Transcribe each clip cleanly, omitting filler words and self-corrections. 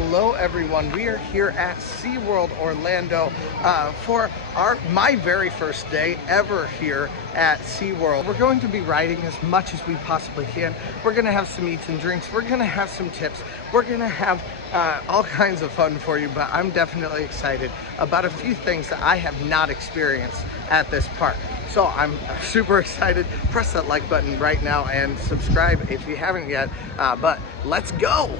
Hello everyone, we are here at Seaworld Orlando for my very first day ever here at Seaworld. We're going to be riding as much as we possibly can. We're going to have some eats and drinks, we're going to have some tips, we're going to have all kinds of fun for you, but I'm definitely excited about a few things that I have not experienced at this park. So I'm super excited. Press that like button right now and subscribe if you haven't yet, but let's go!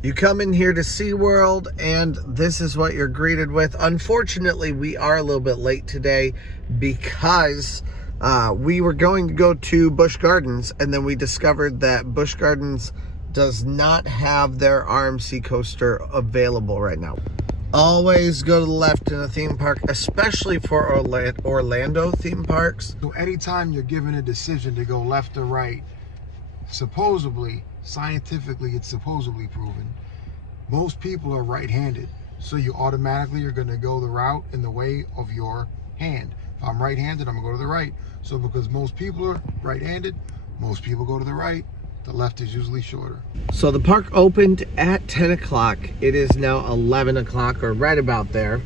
You come in here to SeaWorld and this is what you're greeted with. Unfortunately, we are a little bit late today because we were going to go to Busch Gardens and then we discovered that Busch Gardens does not have their RMC coaster available right now. Always go to the left in a theme park, especially for Orlando theme parks. So anytime you're given a decision to go left or right, supposedly, scientifically, it's supposedly proven, most people are right-handed. So you automatically are going to go the route in the way of your hand. If I'm right-handed, I'm going to go to the right. So because most people are right-handed, most people go to the right. The left is usually shorter. So the park opened at 10 o'clock. It is now 11 o'clock or right about there.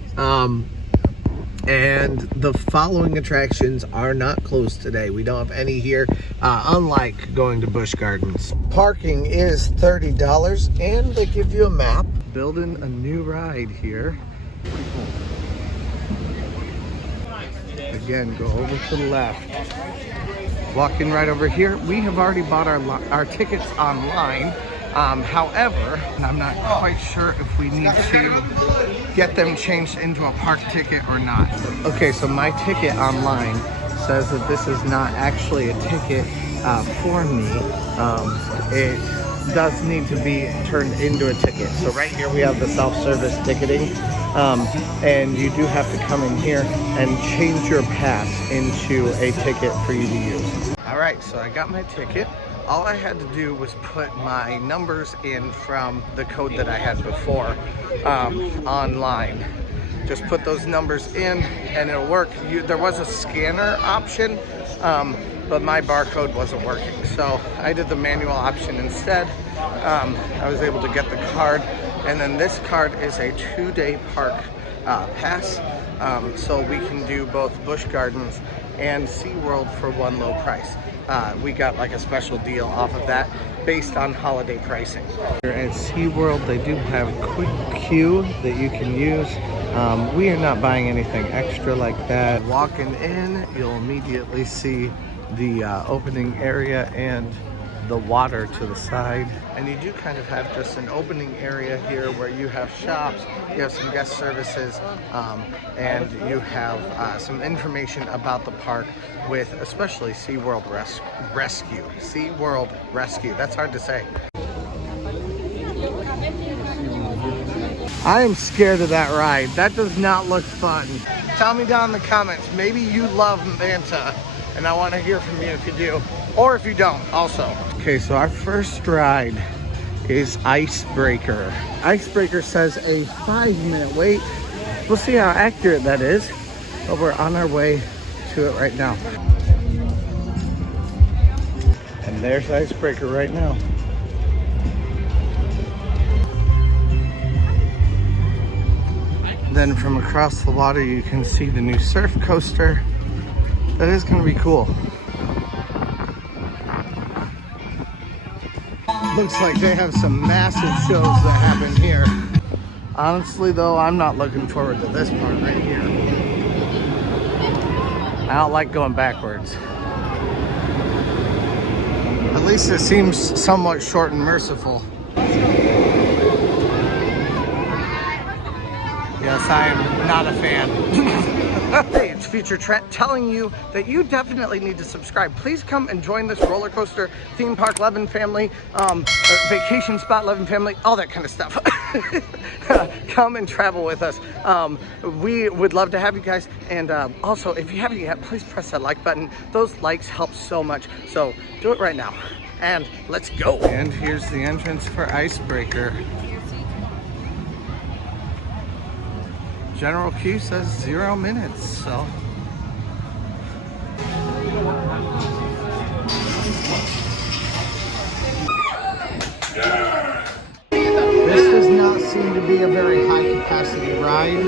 And the following attractions are not closed today. We don't have any here, unlike going to Busch Gardens. Parking is $30 and they give you a map. Building a new ride here. Again, go over to the left. Walking right over here. We have already bought our tickets online. However, I'm not quite sure if we need to get them changed into a park ticket or not. Okay, so my ticket online says that this is not actually a ticket for me. It does need to be turned into a ticket. So right here we have the self-service ticketing, and you do have to come in here and change your pass into a ticket for you to use. All right, so I got my ticket. All I had to do was put my numbers in from the code that I had before online. Just put those numbers in and it'll work. There was a scanner option, but my barcode wasn't working. So I did the manual option instead. I was able to get the card, and then this card is a 2-day park pass. So we can do both Busch Gardens and SeaWorld for one low price. We got like a special deal off of that based on holiday pricing. Here at SeaWorld, they do have a quick queue that you can use. We are not buying anything extra like that. Walking in, you'll immediately see the opening area and the water to the side. And you do kind of have just an opening area here where you have shops, you have some guest services, and you have some information about the park with especially SeaWorld Rescue. SeaWorld Rescue, that's hard to say. I am scared of that ride. That does not look fun. Tell me down in the comments, maybe you love Manta, and I want to hear from you if you do, or if you don't also. Okay, so our first ride is Icebreaker. Icebreaker says a 5-minute wait. We'll see how accurate that is, but we're on our way to it right now. And there's Icebreaker right now. Then from across the water you can see the new surf coaster. That is going to be cool. Looks like they have some massive shows that happen here. Honestly though, I'm not looking forward to this part right here. I don't like going backwards. At least it seems somewhat short and merciful. Yes, I am not a fan. Hey, it's Future Trent telling you that you definitely need to subscribe. Please come and join this roller coaster, theme park loving family, vacation spot loving family, all that kind of stuff. Come and travel with us. We would love to have you guys. And also, if you haven't yet, please press that like button. Those likes help so much. So do it right now. And let's go. And here's the entrance for Icebreaker. General queue says 0 minutes, so. seem to be a very high capacity ride.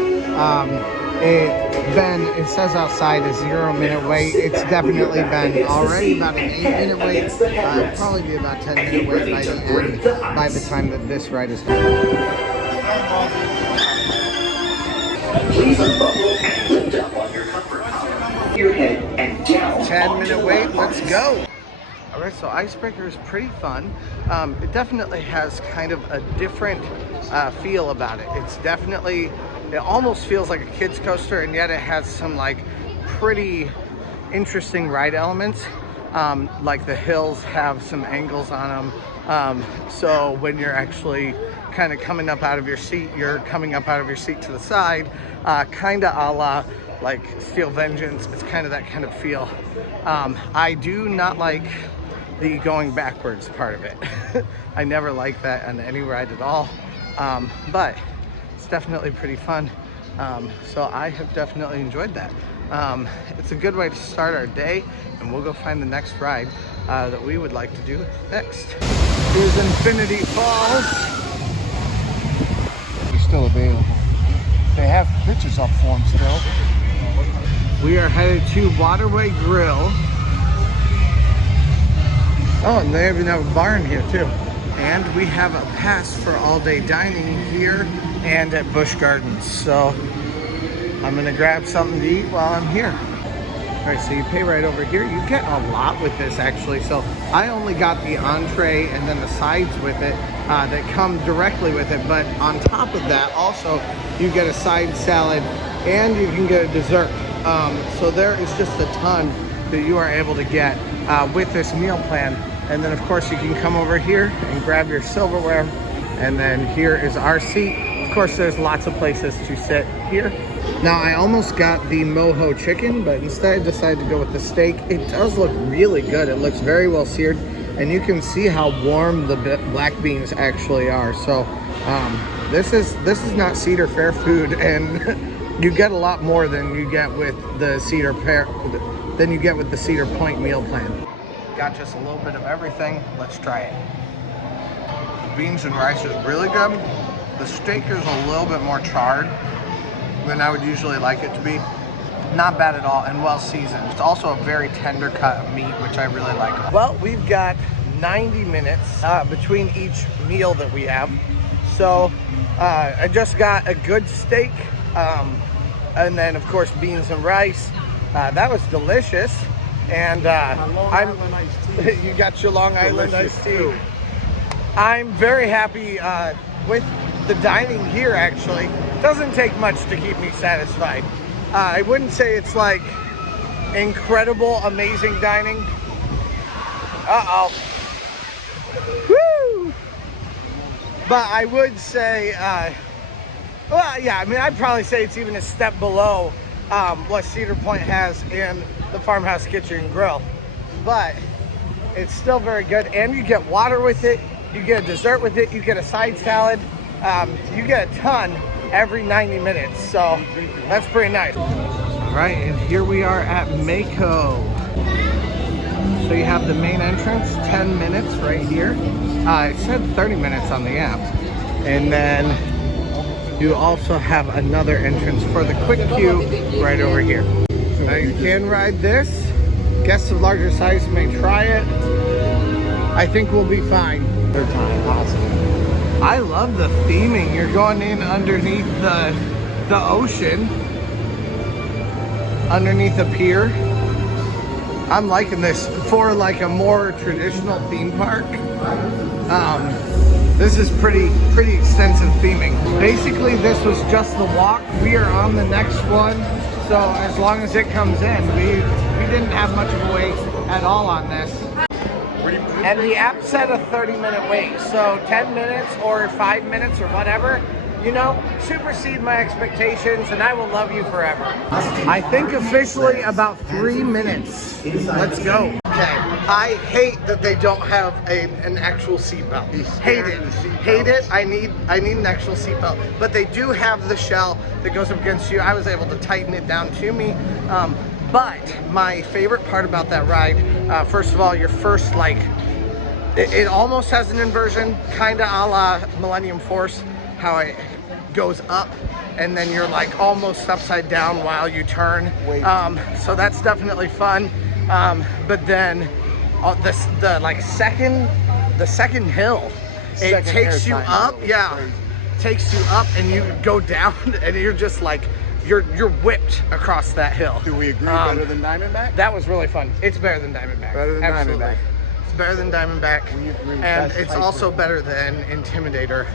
It says outside a 0 minute wait. It's definitely been already about an 8 minute wait. It'll probably be about 10 minute wait by the end, by the time that this ride is done. Please unbuckle and lift up on your comfort collar. Your head and down. 10-minute wait, let's go. All right, so Icebreaker is pretty fun. It definitely has kind of a different feel about it. It's definitely, it almost feels like a kid's coaster, and yet it has some like pretty interesting ride elements. Like the hills have some angles on them. So when you're actually kind of coming up out of your seat, you're coming up out of your seat to the side, kind of a la like Steel Vengeance. It's kind of that kind of feel. I do not like the going backwards part of it. I never like that on any ride at all. But it's definitely pretty fun. So I have definitely enjoyed that. It's a good way to start our day, and we'll go find the next ride that we would like to do next. Here's Infinity Falls. They're still available. They have pictures up for them still. We are headed to Waterway Grill. Oh, and they even have a bar in here too. And we have a pass for all-day dining here and at Busch Gardens. So I'm gonna grab something to eat while I'm here. All right, so you pay right over here. You get a lot with this actually. So I only got the entree and then the sides with it that come directly with it. But on top of that, also you get a side salad and you can get a dessert. So there is just a ton that you are able to get with this meal plan. And then of course you can come over here and grab your silverware. And then here is our seat. Of course, there's lots of places to sit here. Now I almost got the mojo chicken, but instead I decided to go with the steak. It does look really good. It looks very well seared, and you can see how warm the black beans actually are. So this is not Cedar Fair food, and you get a lot more than you get with the Cedar Point meal plan. Got just a little bit of everything. Let's try it. The beans and rice is really good. The steak is a little bit more charred than I would usually like it to be. Not bad at all, and well seasoned. It's also a very tender cut of meat, which I really like. Well, we've got 90 minutes between each meal that we have. So I just got a good steak, and then of course beans and rice. That was delicious. And you got your Long Island iced tea. I'm very happy with the dining here actually. Doesn't take much to keep me satisfied. I wouldn't say it's like incredible, amazing dining. Uh-oh. Woo! But I would say, well, yeah, I mean, I'd probably say it's even a step below what Cedar Point has in the Farmhouse Kitchen and Grill. But it's still very good, and you get water with it, you get a dessert with it, you get a side salad, you get a ton every 90 minutes, so that's pretty nice. All right, and here we are at Mako. So you have the main entrance, 10 minutes right here. It said 30 minutes on the app. And then you also have another entrance for the quick queue right over here. Now you can ride this. Guests of larger size may try it. I think we'll be fine. Third time, awesome. I love the theming. You're going in underneath the ocean, underneath a pier. I'm liking this for like a more traditional theme park. This is pretty extensive theming. Basically, this was just the walk. We are on the next one, so as long as it comes in, we didn't have much of a wait at all on this. And the app said a 30-minute wait, so 10 minutes or 5 minutes or whatever, you know, supersede my expectations, and I will love you forever. I think officially about 3 minutes. Let's go. Okay, I hate that they don't have an actual seatbelt. Hate it. Hate it. I need an actual seatbelt. But they do have the shell that goes up against you. I was able to tighten it down to me. But my favorite part about that ride, first of all, your first, like, it almost has an inversion, kind of a la Millennium Force. how it goes up and then you're like almost upside down while you turn. So that's definitely fun. But then the second hill, it takes you up. Yeah, takes you up and you go down and you're just like, you're whipped across that hill. Do we agree better than Diamondback? That was really fun. It's better than Diamondback. Better than Diamondback. It's better than Diamondback. And it's also better than Intimidator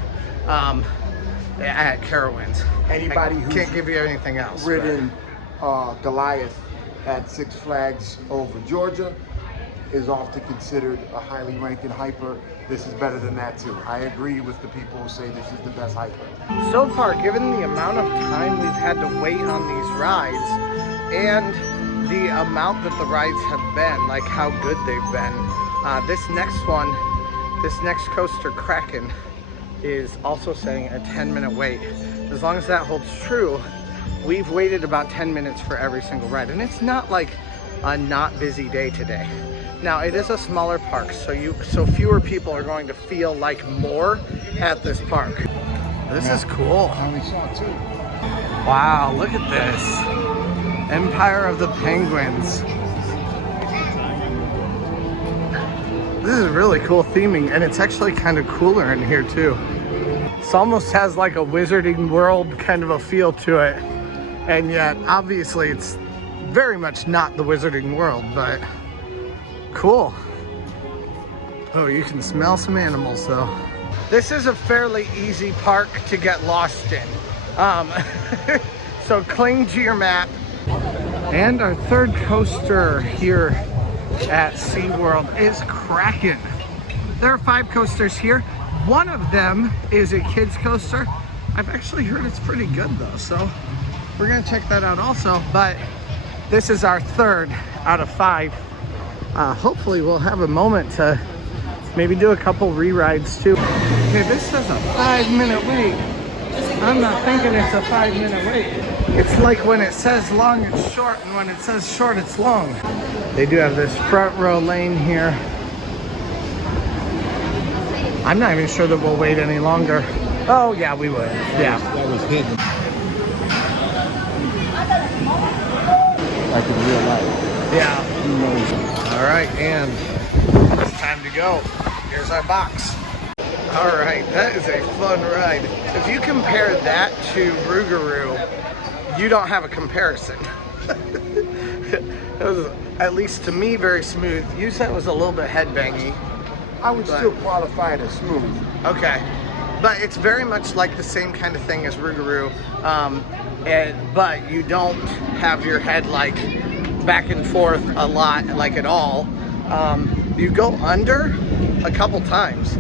at Carowinds. Anybody who can't give you anything else. Ridden Goliath at Six Flags over Georgia is often considered a highly ranked hyper. This is better than that too. I agree with the people who say this is the best hyper. So far, given the amount of time we've had to wait on these rides and the amount that the rides have been, like how good they've been, this next coaster, Kraken, is also saying a 10-minute wait. As long as that holds true, we've waited about 10 minutes for every single ride, and it's not like a not busy day today. Now it is a smaller park, so fewer people are going to feel like more at this park. This is cool. And we saw too. Wow, look at this. Empire of the Penguins. This is really cool theming, and it's actually kind of cooler in here too. This almost has like a Wizarding World kind of a feel to it, and yet obviously it's very much not the Wizarding World, but cool. Oh, you can smell some animals though. This is a fairly easy park to get lost in. So cling to your map. And our third coaster here at SeaWorld is Kraken. There are 5 coasters here. One of them is a kids coaster. I've actually heard it's pretty good though, so we're gonna check that out also. But this is our third out of 5. Hopefully we'll have a moment to maybe do a couple re-rides too. Okay, this says a 5-minute wait. I'm not thinking it's a 5-minute wait. It's like when it says long, it's short, and when it says short, it's long. They do have this front row lane here. I'm not even sure that we'll wait any longer. Oh yeah, we would. Yeah. That was hidden. Like in real life. Yeah. Who knows? All right, and it's time to go. Here's our box. All right, that is a fun ride. If you compare that to Rougarou, you don't have a comparison. It was, at least to me, very smooth. You said it was a little bit headbangy. I would still qualify it as smooth. Okay, but it's very much like the same kind of thing as Rougarou, but you don't have your head like back and forth a lot, like at all. You go under a couple times.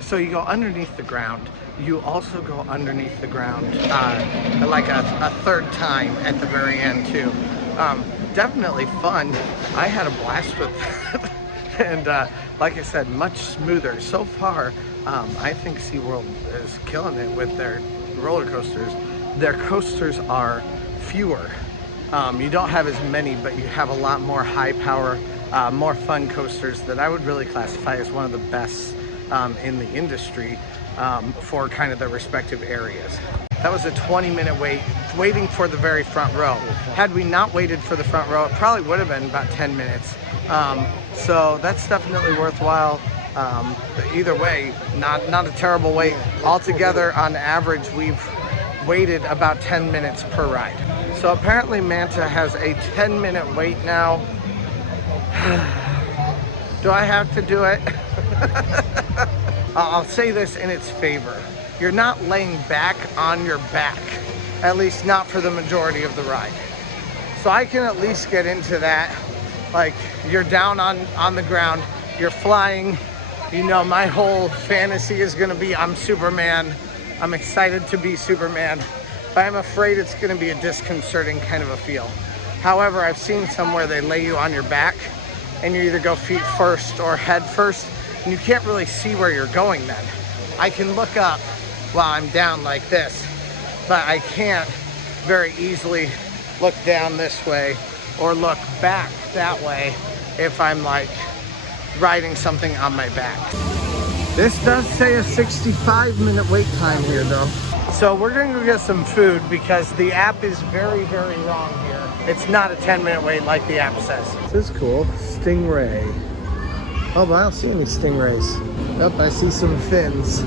So you go underneath the ground. You also go underneath the ground like a third time at the very end too. Definitely fun. I had a blast with it. And like I said, much smoother. So far, I think SeaWorld is killing it with their roller coasters. Their coasters are fewer. You don't have as many, but you have a lot more high power, more fun coasters that I would really classify as one of the best in the industry for kind of their respective areas. That was a 20-minute wait, waiting for the very front row. Had we not waited for the front row, it probably would have been about 10 minutes. So that's definitely worthwhile. Either way, not a terrible wait. Altogether, on average, we've waited about 10 minutes per ride. So apparently Manta has a 10-minute wait now. Do I have to do it? I'll say this in its favor. You're not laying back on your back, at least not for the majority of the ride. So I can at least get into that. Like, you're down on the ground, you're flying. You know, my whole fantasy is gonna be I'm Superman. I'm excited to be Superman, but I'm afraid it's gonna be a disconcerting kind of a feel. However, I've seen somewhere they lay you on your back and you either go feet first or head first, and you can't really see where you're going then. I can look up while I'm down like this, but I can't very easily look down this way or look back that way if I'm like riding something on my back. This does say a 65-minute wait time here though. So we're gonna go get some food because the app is very, very wrong here. It's not a 10-minute wait like the app says. This is cool. Stingray. Oh, but I don't see any stingrays. Nope, I see some fins.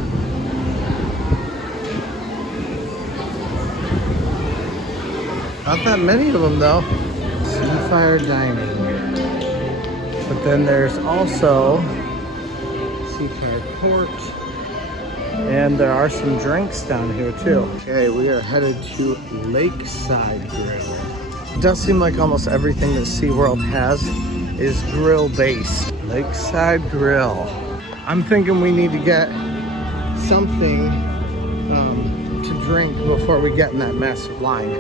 Not that many of them though. Seafire dining. But then there's also Seafire Court. And there are some drinks down here too. Okay, we are headed to Lakeside Grill. It does seem like almost everything that SeaWorld has is grill based. Lakeside Grill. I'm thinking we need to get something to drink before we get in that massive line.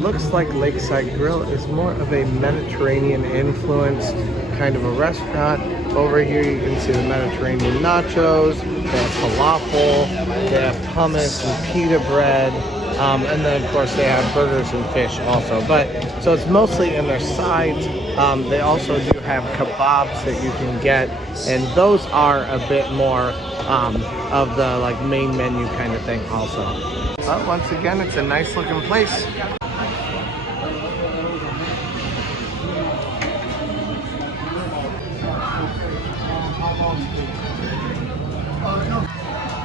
Looks like Lakeside Grill is more of a Mediterranean influenced kind of a restaurant. Over here you can see the Mediterranean nachos, they have falafel, they have hummus and pita bread, and then of course they have burgers and fish also. But so it's mostly in their sides. They also do have kebabs that you can get, and those are a bit more of the like main menu kind of thing also. But once again, it's a nice looking place.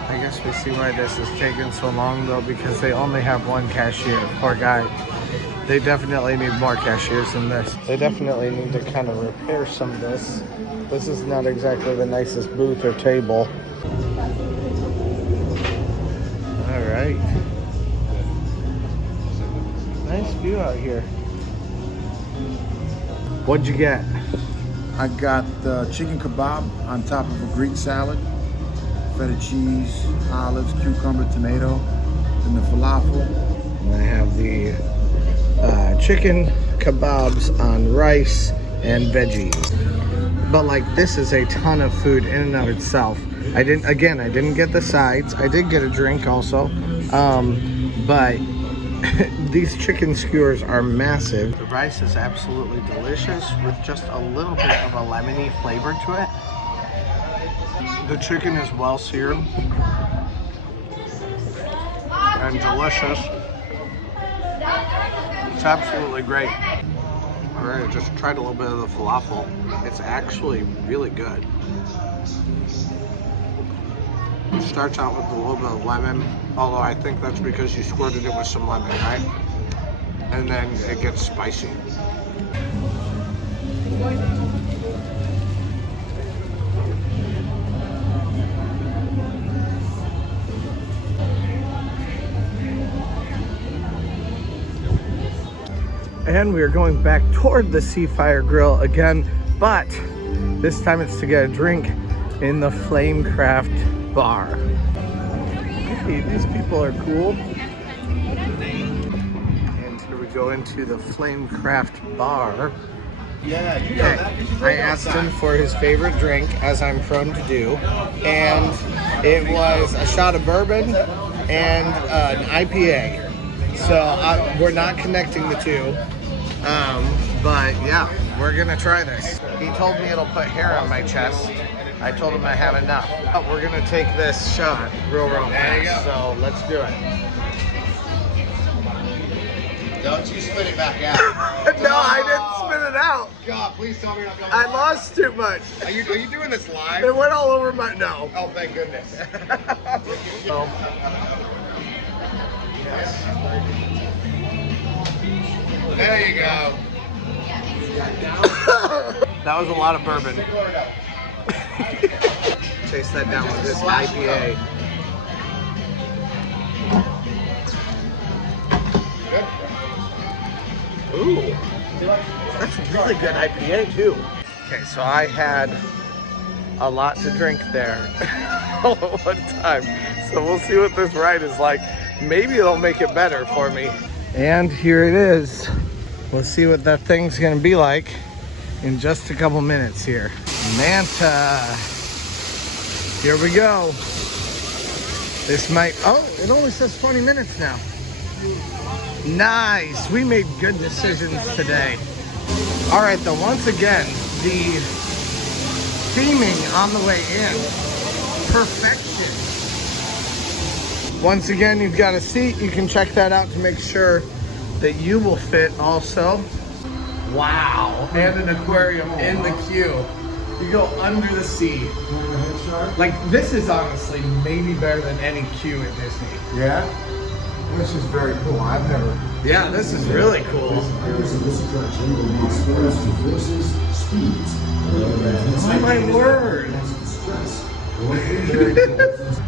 I guess we see why this is taking so long though, because they only have one cashier. Poor guy. They definitely need more cashiers than this. They definitely need to kind of repair some of this. This is not exactly the nicest booth or table. All right. Nice view out here. What'd you get? I got the chicken kebab on top of a Greek salad, feta cheese, olives, cucumber, tomato, and the falafel. And I have the chicken kebabs on rice and veggies. But like, this is a ton of food in and of itself. I didn't get the sides. I did get a drink also, but these chicken skewers are massive. The rice is absolutely delicious with just a little bit of a lemony flavor to it. The chicken is well seared and delicious. It's absolutely great. All right, I just tried a little bit of the falafel. It's actually really good. It starts out with a little bit of lemon, although I think that's because you squirted it with some lemon, right? And then it gets spicy. And we are going back toward the Seafire Grill again, but this time it's to get a drink in the Flamecraft bar. Hey, these people are cool. And here we go into the Flamecraft bar. Yeah, you know that. I asked him for his favorite drink, as I'm prone to do, and it was a shot of bourbon and an IPA. So we're not connecting the two, but yeah, we're gonna try this. He told me it'll put hair on my chest. I told him I have enough. But we're gonna take this shot real fast. There you go. So let's do it. Don't you spit it back out. No, I didn't spit it out. God, please tell me you're not going I lost too much. Are you doing this live? It went all over my, no. Oh, thank goodness. So, There you go. that was a lot of bourbon. Chase that down with this IPA. Ooh, that's really good IPA too. Okay, so I had a lot to drink there all at one time. So we'll see what this ride is like. Maybe it'll make it better for me. And here it is. We'll see what that thing's gonna be like in just a couple minutes here. Manta. Here we go. This might, oh, it only says 20 minutes now. Nice. We made good decisions today. All right, though, once again, the theming on the way in, perfection. Once again, you've got a seat. You can check that out to make sure that you will fit also. Wow, and an aquarium in the queue. You go under the sea. Like, this is honestly maybe better than any queue at Disney. Yeah? This is very cool. I've never. Yeah, this is really cool. Oh my word.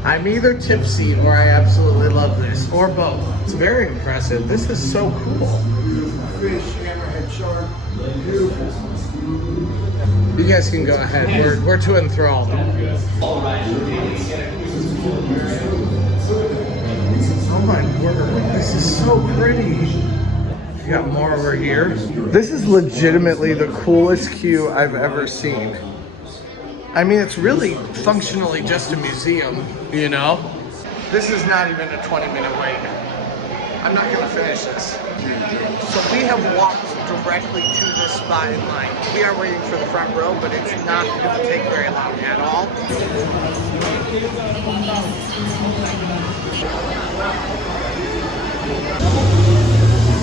I'm either tipsy or I absolutely love this, or both. It's very impressive. This is so cool. Fish, hammerhead shark, beautiful. You guys can go ahead. We're too enthralled. Oh my word, this is so pretty. You got more over here. This is legitimately the coolest queue I've ever seen. I mean, it's really functionally just a museum, you know? This is not even a 20-minute wait. I'm not gonna finish this. So we have walked directly to this spot in line. We are waiting for the front row, but it's not gonna take very long at all.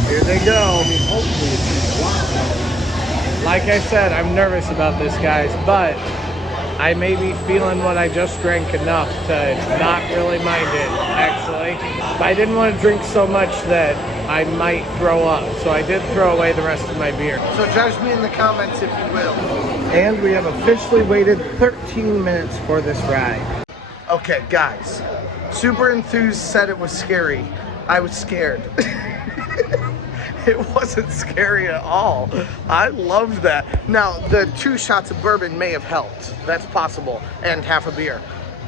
Here they go. Like I said, I'm nervous about this, guys, but I may be feeling what I just drank enough to not really mind it, actually. But I didn't want to drink so much that I might throw up, so I did throw away the rest of my beer. So judge me in the comments if you will. And we have officially waited 13 minutes for this ride. Okay, guys, super enthused said it was scary. I was scared. It wasn't scary at all. I loved that. Now, the 2 shots of bourbon may have helped. That's possible. And half a beer.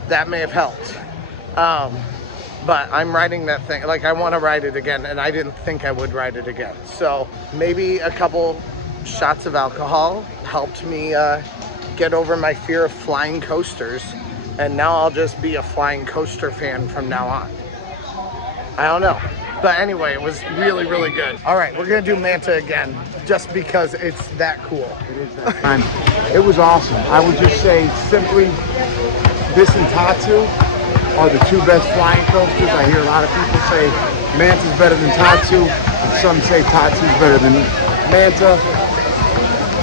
That may have helped. But I'm riding that thing. Like, I want to ride it again, and I didn't think I would ride it again. So maybe a couple shots of alcohol helped me get over my fear of flying coasters. And now I'll just be a flying coaster fan from now on. I don't know. But anyway, it was really, really good. All right, we're gonna do Manta again, just because it's that cool. It is that time. It was awesome. I would just say simply, this and Tatsu are the 2 best flying coasters. I hear a lot of people say Manta's better than Tatsu, and some say Tatsu's better than Manta.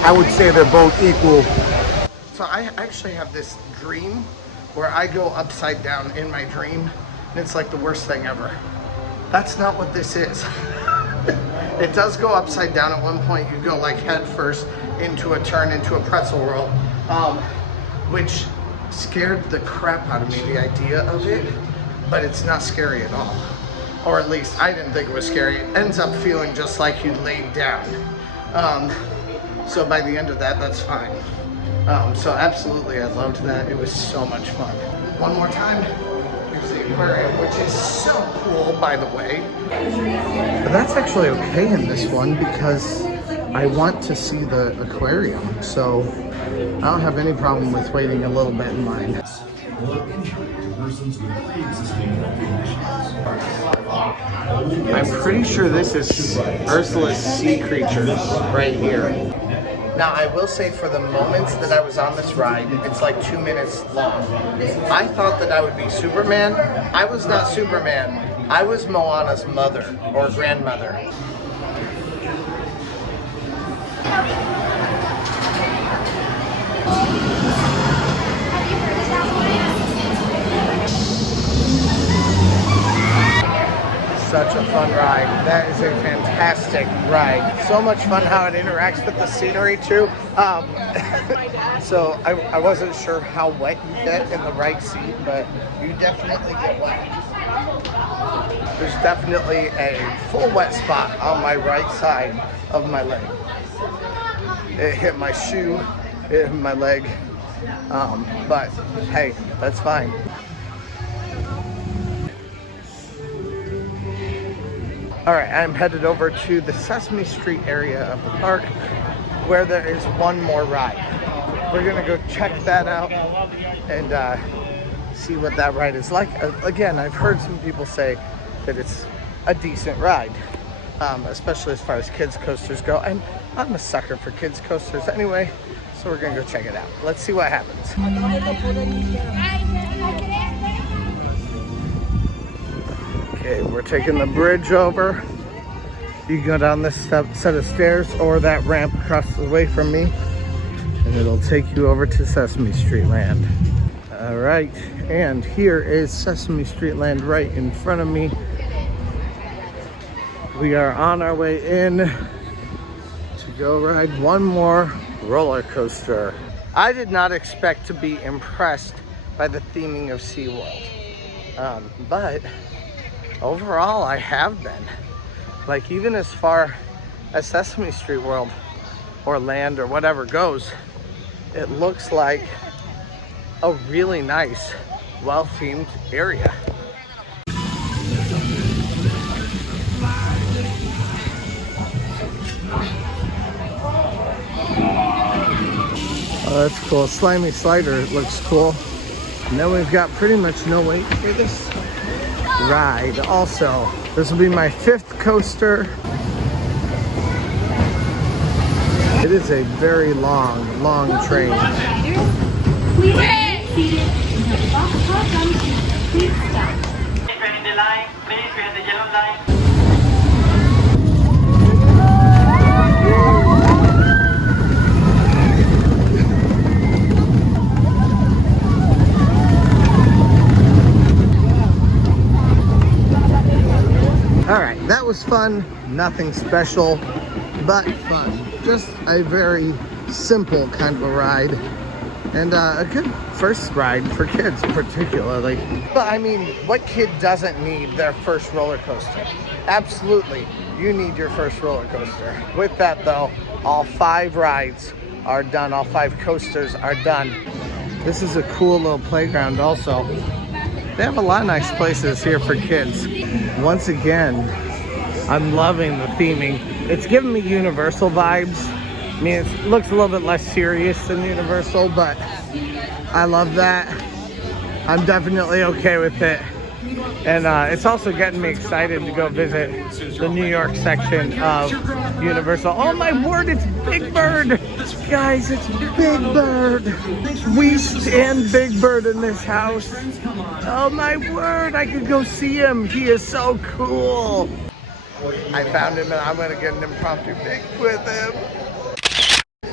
I would say they're both equal. So I actually have this dream where I go upside down in my dream, and it's like the worst thing ever. That's not what this is. It does go upside down at one point. You go like head first into a turn into a pretzel roll, which scared the crap out of me, the idea of it, but it's not scary at all. Or at least I didn't think it was scary. It ends up feeling just like you laid down. So by the end of that, that's fine. So absolutely, I loved that. It was so much fun. One more time. Aquarium, which is so cool, by the way. But that's actually okay in this one because I want to see the aquarium, so I don't have any problem with waiting a little bit in line. I'm pretty sure this is Ursula's sea creatures right here. Now, I will say for the moments that I was on this ride, it's like 2 minutes long. I thought that I would be Superman. I was not Superman. I was Moana's mother or grandmother. Such a fun ride. That is a fantastic ride. So much fun how it interacts with the scenery too. So I wasn't sure how wet you get in the right seat, but you definitely get wet. There's definitely a full wet spot on my right side of my leg. It hit my shoe, it hit my leg, but hey, that's fine. All right, I'm headed over to the Sesame Street area of the park where there is one more ride. We're gonna go check that out and see what that ride is like. Again, I've heard some people say that it's a decent ride. especially as far as kids coasters go. And I'm a sucker for kids coasters anyway, so we're gonna go check it out. Let's see what happens. Okay, we're taking the bridge over. You can go down this set of stairs or that ramp across the way from me, and it'll take you over to Sesame Street Land. All right, and here is Sesame Street Land right in front of me. We are on our way in to go ride one more roller coaster. I did not expect to be impressed by the theming of SeaWorld, but overall I have been. Like, even as far as Sesame Street World or Land or whatever goes, it looks like a really nice, well-themed area. Oh, that's cool. Slimy Slider looks cool. And then we've got pretty much no wait for this ride. Also, this will be my 5th coaster. It is a very long train. Please remain seated until the box car comes in. Please stop. If you're in the line, please, we're in the yellow line. All right, that was fun. Nothing special, but fun. Just a very simple kind of a ride, and a good first ride for kids particularly. But I mean, what kid doesn't need their first roller coaster? Absolutely, you need your first roller coaster. With that though, all 5 rides are done, all 5 coasters are done. This is a cool little playground also. They have a lot of nice places here for kids. Once again, I'm loving the theming. It's giving me Universal vibes. I mean, it looks a little bit less serious than Universal, but I love that. I'm definitely okay with it. And it's also getting me excited to go visit the New York section of Universal. Oh my word, it's Big Bird! Guys, it's Big Bird! We stand Big Bird in this house. Oh my word, I could go see him. He is so cool. I found him and I'm gonna get an impromptu pic with him.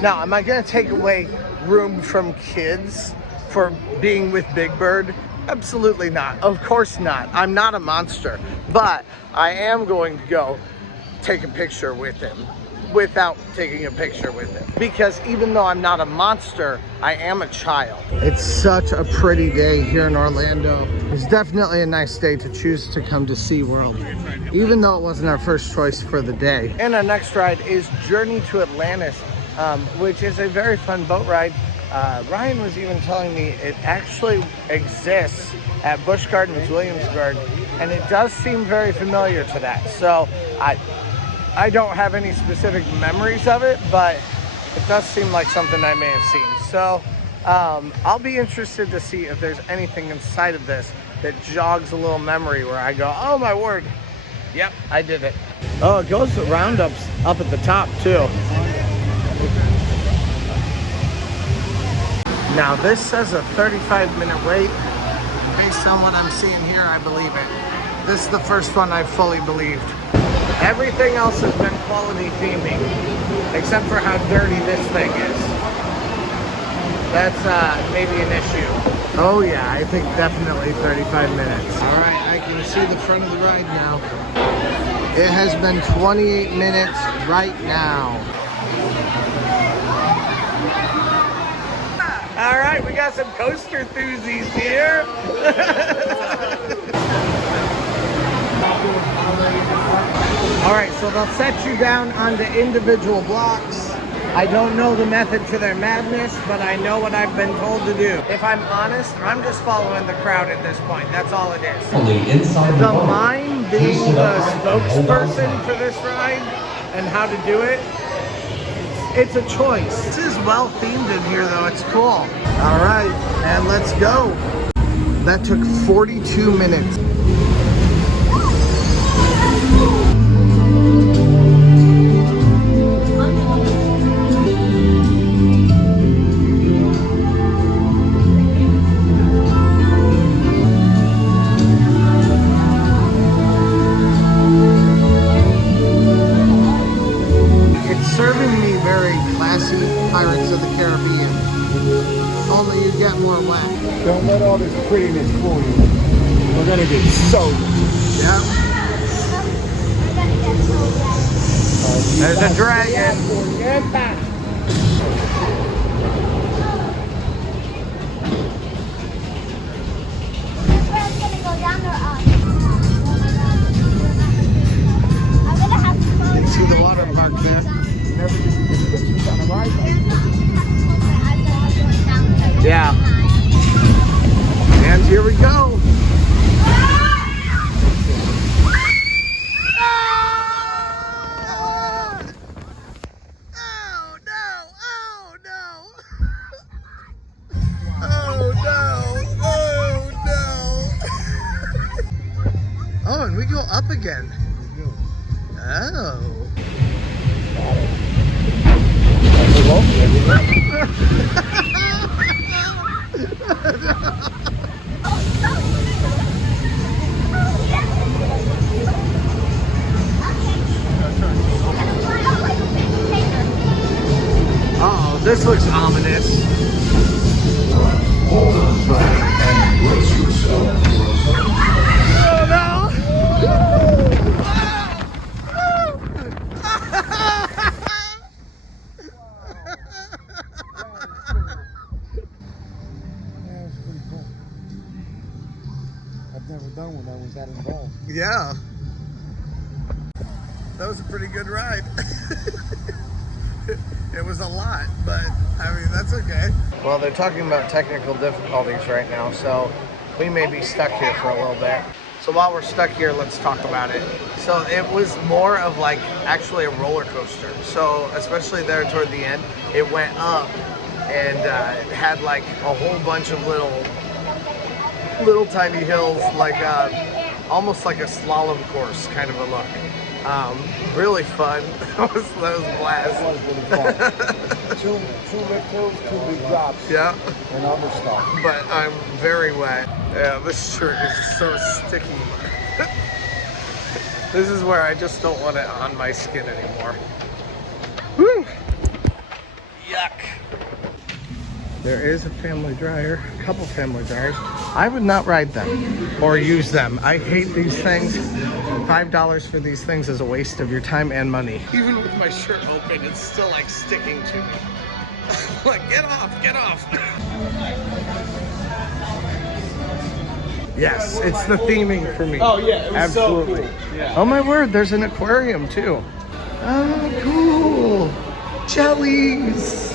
Now, am I gonna take away room from kids for being with Big Bird? Absolutely not. Of course not. I'm not a monster, but I am going to go take a picture with him without taking a picture with him. Because even though I'm not a monster, I am a child. It's such a pretty day here in Orlando. It's definitely a nice day to choose to come to SeaWorld, even though it wasn't our first choice for the day. And our next ride is Journey to Atlantis, which is a very fun boat ride. Ryan was even telling me it actually exists at Busch Gardens, Williamsburg, and it does seem very familiar to that. So I don't have any specific memories of it, but it does seem like something I may have seen. So I'll be interested to see if there's anything inside of this that jogs a little memory where I go, oh my word, yep, I did it. Oh, it goes around up at the top too. Now this says a 35-minute wait. Based on what I'm seeing here, I believe it. This is the first one I've fully believed. Everything else has been quality theming, except for how dirty this thing is. That's maybe an issue. Oh yeah, I think definitely 35 minutes. All right, I can see the front of the ride now. It has been 28 minutes right now. All right, we got some coaster enthusiasts here. All right, so they'll set you down onto individual blocks. I don't know the method to their madness, but I know what I've been told to do. If I'm honest, I'm just following the crowd at this point. That's all it is. The line being the spokesperson for this ride and how to do it, it's a choice. This is well themed in here though, it's cool. All right, and let's go. That took 42 minutes. Pirates of the Caribbean. Only you get more whack. Don't let all this prettiness fool you. We're gonna get soaked. Yeah. There's a dragon. You see the water park there? Yeah. And here we go. Oh, and we go up again. Oh. Uh-oh, this looks ominous. Oh no! I've never done one that was that involved. Yeah. That was a pretty good ride. It was a lot, but I mean, that's okay. Well, they're talking about technical difficulties right now, so we may be stuck here for a little bit. So while we're stuck here, let's talk about it. So it was more of like actually a roller coaster. So especially there toward the end, it went up and it had like a whole bunch of little tiny hills, like almost like a slalom course kind of a look. Really fun. that was a blast. It was really fun. two lift hills, 2 big drops. Yeah. And other stuff. But I'm very wet. Yeah, this shirt is so sticky. This is where I just don't want it on my skin anymore. Woo! Yuck. There is a family dryer, a couple family dryers. I would not ride them or use them. I hate these things. $5 for these things is a waste of your time and money. Even with my shirt open, it's still like sticking to me. Like, get off, get off. Yes, it's the theming for me. Oh yeah, it was absolutely. so cool. Yeah. Oh my word, there's an aquarium too. Oh, cool. Jellies.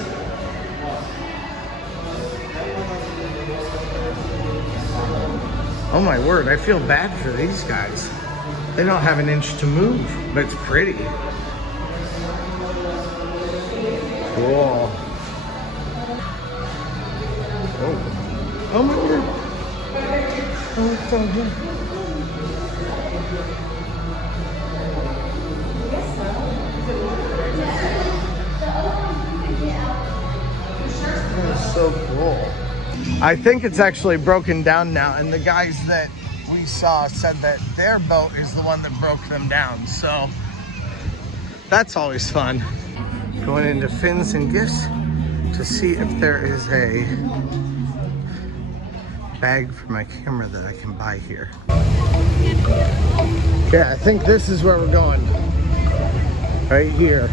Oh my word, I feel bad for these guys. They don't have an inch to move, but it's pretty. Cool. Oh, oh my word. Oh, what's on here? That is so cool. I think it's actually broken down now, and the guys that we saw said that their boat is the one that broke them down, so that's always fun. Going into Fins and Gifts to see if there is a bag for my camera that I can buy here. Okay, I think this is where we're going. Right here.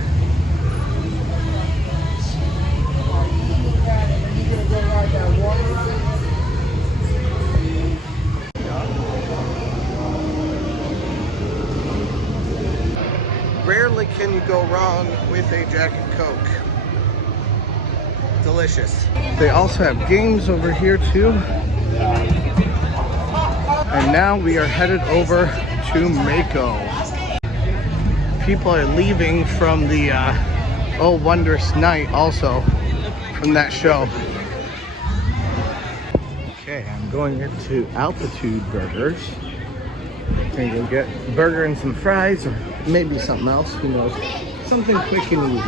Rarely can you go wrong with a Jack and Coke. Delicious. They also have games over here too. And now we are headed over to Mako. People are leaving from the Oh Wondrous Night also, from that show. Okay, I'm going into Altitude Burgers. And go get a burger and some fries, or maybe something else, who knows. Something quick and easy.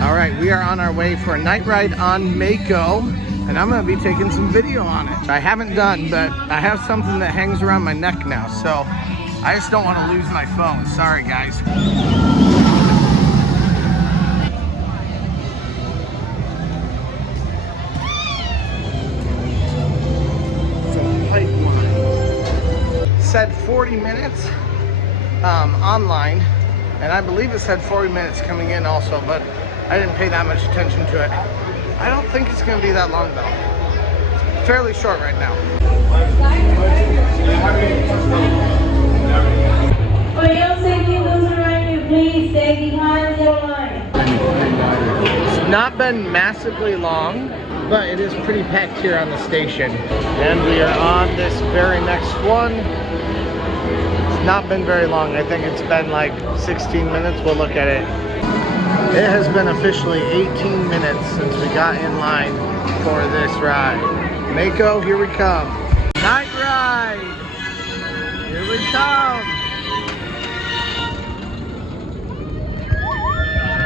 All right, we are on our way for a night ride on Mako. and I'm gonna be taking some video on it. I haven't done, but I have something that hangs around my neck now, so I just don't want to lose my phone. Sorry, guys. Some pipeline. Said 40 minutes online, and I believe it said 40 minutes coming in also, but I didn't pay that much attention to it. I don't think it's going to be that long though. It's fairly short right now. For your safety, those around you, please stay behind your line. It's not been massively long, but it is pretty packed here on the station. And we are on this very next one. It's not been very long. I think it's been like 16 minutes. We'll look at it. It has been officially 18 minutes since we got in line for this ride. Mako, here we come. Night ride. Here we come.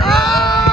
Ah!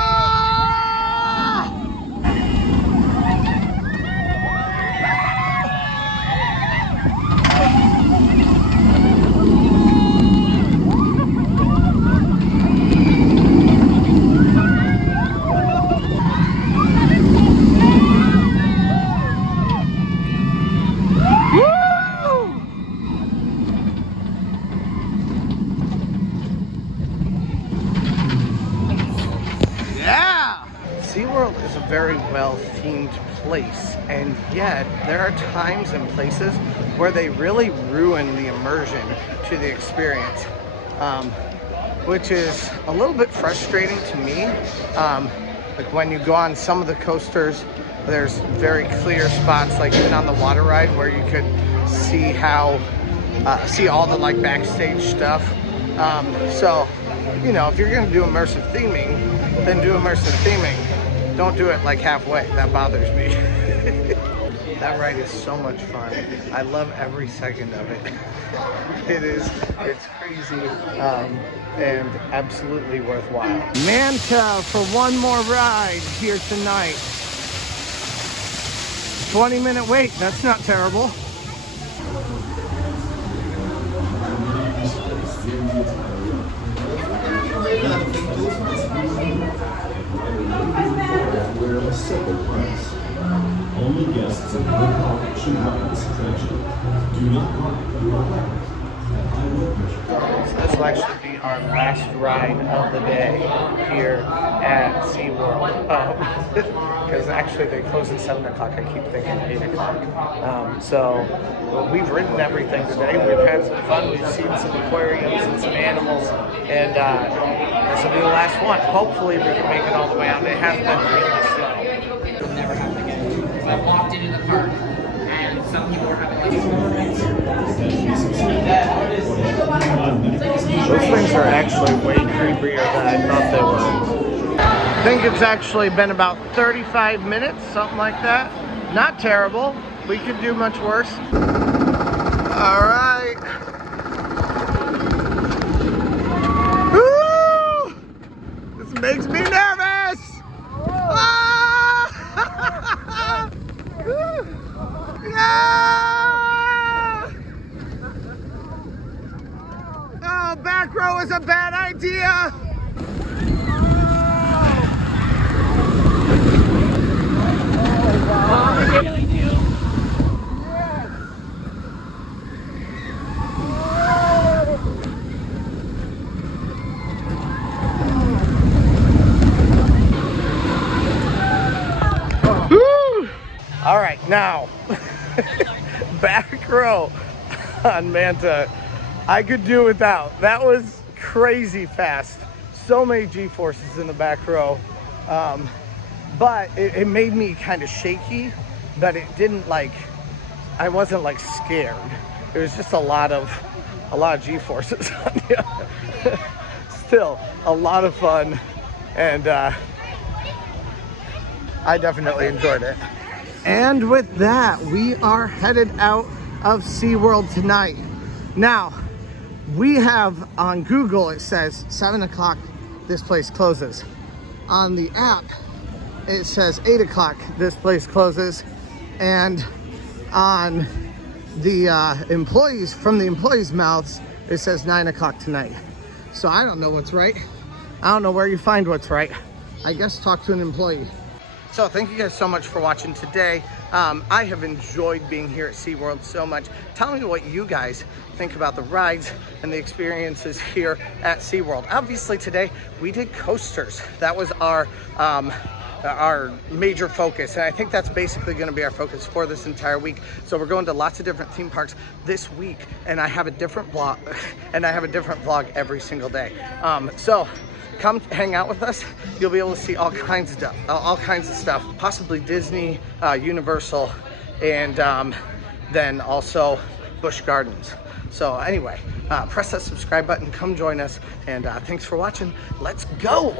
SeaWorld is a very well-themed place, and yet there are times and places where they really ruin the immersion to the experience, which is a little bit frustrating to me. Like when you go on some of the coasters, there's very clear spots, like even on the water ride, where you could see how see all the like backstage stuff. So, you know, if you're going to do immersive theming, then do immersive theming. Don't do it like halfway. That bothers me. That ride is so much fun. I love every second of it. It's crazy and absolutely worthwhile. Manta for one more ride here tonight. 20-minute wait. That's not terrible. We're a separate price. Only guests of good health should ride this attraction. Do not ride your weapons. So this will actually be our last ride of the day here at SeaWorld. Because actually they close at 7 o'clock. I keep thinking 8 o'clock. So we've ridden everything today. We've had some fun. We've seen some aquariums and some animals. And this will be the last one. Hopefully we can make it all the way out. It has been really slow. It'll never happen again. Because I walked into the park and some people were having Those things are actually way creepier than I thought they were. I think it's actually been about 35 minutes, something like that. Not terrible. We could do much worse. All right. Woo! This makes me nervous. Ah! Yeah! Oh, back row is a bad idea. All right, now, back row on Manta, I could do without. That was crazy fast. So many G-forces in the back row. But it made me kind of shaky, but it didn't like, I wasn't like scared. It was just a lot of G-forces on you. Still, a lot of fun, and I definitely enjoyed it. And with that, we are headed out of SeaWorld tonight. Now, we have on Google, it says 7 o'clock, this place closes. On the app, it says 8 o'clock, this place closes. and on the employees, from the employees' mouths, it says 9 o'clock tonight. So I don't know what's right. I don't know where you find what's right. I guess talk to an employee. So thank you guys so much for watching today. I have enjoyed being here at SeaWorld so much. Tell me what you guys think about the rides and the experiences here at SeaWorld. Obviously today we did coasters. That was our major focus, and I think that's basically going to be our focus for this entire week. So we're going to lots of different theme parks this week, and I have a different vlog every single day. So come hang out with us. You'll be able to see all kinds of stuff, possibly Disney, Universal, and then also Busch Gardens. So anyway, press that subscribe button, come join us, and thanks for watching. Let's go.